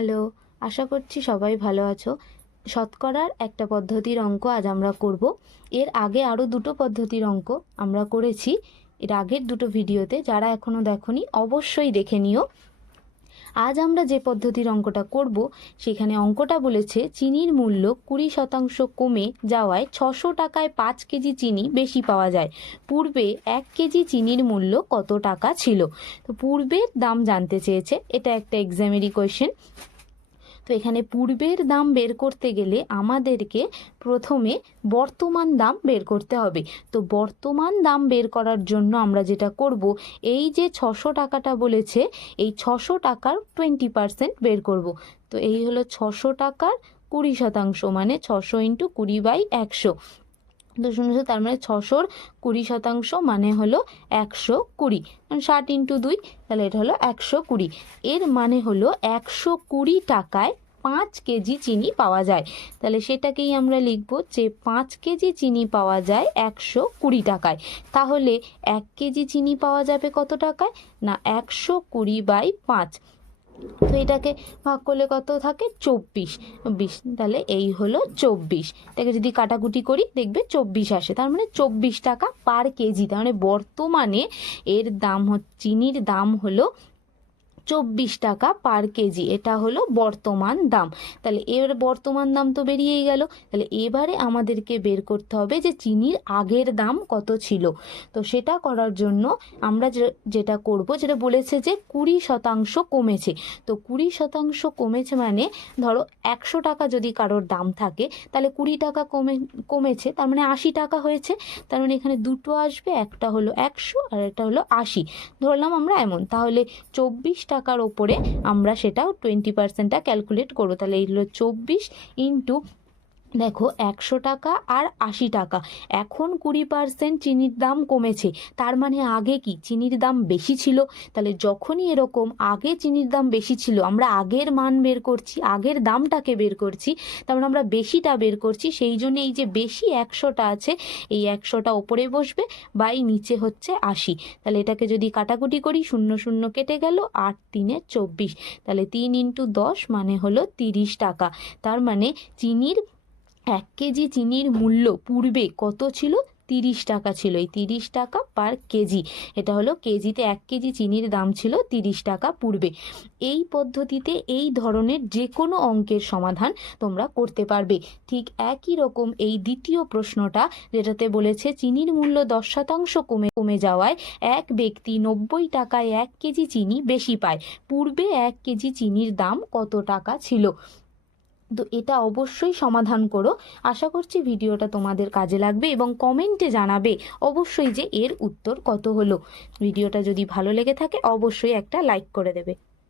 Hello, আশা করছি সবাই ভালো আছো। শতকরার একটা পদ্ধতির অঙ্ক আজ আমরা করব। এর আগে আরও দুটো পদ্ধতির অঙ্ক আমরা করেছি। এর আগের দুটো ভিডিওতে যারা এখনও দেখনি, অবশ্যই দেখে নিও। আজ আমরা যে পদ্ধতির অঙ্কটা করব, সেখানে অঙ্কটা বলেছে চিনির মূল্য কুড়ি শতাংশ কমে যাওয়ায় ছশো টাকায় পাঁচ কেজি চিনি বেশি পাওয়া যায়। পূর্বে এক কেজি চিনির মূল্য কত টাকা ছিল? তো পূর্বের দাম জানতে চেয়েছে। এটা একটা এক্সামেরই কোয়েশ্চেন এখানে পূর্বের দাম বের করতে গেলে আমাদেরকে প্রথমে বর্তমান দাম বের করতে হবে। তো বর্তমান দাম বের করার জন্য আমরা যেটা করব, এই যে ছশো টাকাটা বলেছে, এই ছশো টাকার টোয়েন্টি পারসেন্ট বের করব। তো এই হলো ছশো টাকার কুড়ি শতাংশ মানে ছশো ইন্টু কুড়ি বাই একশো। শুনেছো তার মানে ছশোর কুড়ি শতাংশ মানে হলো একশো কুড়ি। কারণ ষাট ইন্টু দুই, তাহলে এটা হলো একশো কুড়ি। এর মানে হলো একশো কুড়ি টাকায় পাঁচ কেজি চিনি পাওয়া যায়। তাহলে সেটাকেই আমরা লিখব যে পাঁচ কেজি চিনি পাওয়া যায় একশো কুড়ি টাকায়। তাহলে এক কেজি চিনি পাওয়া যাবে কত টাকায়? না, একশো কুড়ি বাই পাঁচ। তো এটাকে ভাগ করলে কত থাকে? চব্বিশ। বিশ, তাহলে এই হলো চব্বিশ। এটাকে যদি কাটাকুটি করি, দেখবে চব্বিশ আসে। তার মানে চব্বিশ টাকা পার কেজি। তার মানে বর্তমানে এর দাম চিনির দাম হলো চব্বিশ টাকা পার কেজি। এটা হলো বর্তমান দাম। তাহলে এর বর্তমান দাম তো বেরিয়েই গেল। তাহলে এবারে আমাদেরকে বের করতে হবে যে চিনির আগের দাম কত ছিল। তো সেটা করার জন্য আমরা যেটা করব, যেটা বলেছে যে কুড়ি শতাংশ কমেছে। তো কুড়ি শতাংশ কমেছে মানে ধরো একশো টাকা যদি কারোর দাম থাকে, তাহলে কুড়ি টাকা কমে, কমেছে, তার মানে আশি টাকা হয়েছে। তার মানে এখানে দুটো আসবে, একটা হলো একশো আর একটা হলো আশি। ধরলাম আমরা এমন। তাহলে চব্বিশ টাকার ওপরে আমরা সেটাও টোয়েন্টি পার্সেন্টটা ক্যালকুলেট করব। তাহলে এই হলো চব্বিশ ইন্টু দেখো, একশো টাকা আর আশি টাকা। এখন কুড়ি পার্সেন্ট চিনির দাম কমেছে। তার মানে আগে কি? চিনির দাম বেশি ছিল। তাহলে যখনই এরকম আগে চিনির দাম বেশি ছিল, আমরা আগের মান বের করছি, আগের দামটাকে বের করছি, তার মানে আমরা বেশিটা বের করছি। সেই জন্য এই যে বেশি একশোটা আছে, এই একশোটা ওপরে বসবে বা এই নিচে হচ্ছে আশি। তাহলে এটাকে যদি কাটাকুটি করি, শূন্য শূন্য কেটে গেল, আট তিনে চব্বিশ। তাহলে তিন ইন্টু দশ মানে হলো তিরিশ টাকা। তার মানে চিনির এক কেজি চিনির মূল্য পূর্বে কত ছিল? তিরিশ টাকা ছিল। এই তিরিশ টাকা পার কেজি। এটা হলো কেজিতে এক কেজি চিনির দাম ছিল তিরিশ টাকা পূর্বে। এই পদ্ধতিতে এই ধরনের যে কোনো অঙ্কের সমাধান তোমরা করতে পারবে। ঠিক একই রকম এই দ্বিতীয় প্রশ্নটা, যেটাতে বলেছে চিনির মূল্য দশ শতাংশ কমে কমে যাওয়ায় এক ব্যক্তি নব্বই টাকায় এক কেজি চিনি বেশি পায়। পূর্বে এক কেজি চিনির দাম কত টাকা ছিল? তো এটা অবশ্যই সমাধান করো। আশা করছি ভিডিওটা তোমাদের কাজে লাগবে এবং কমেন্টে জানাবে অবশ্যই যে এর উত্তর কত হলো। ভিডিওটা যদি ভালো লেগে থাকে অবশ্যই একটা লাইক করে দেবে।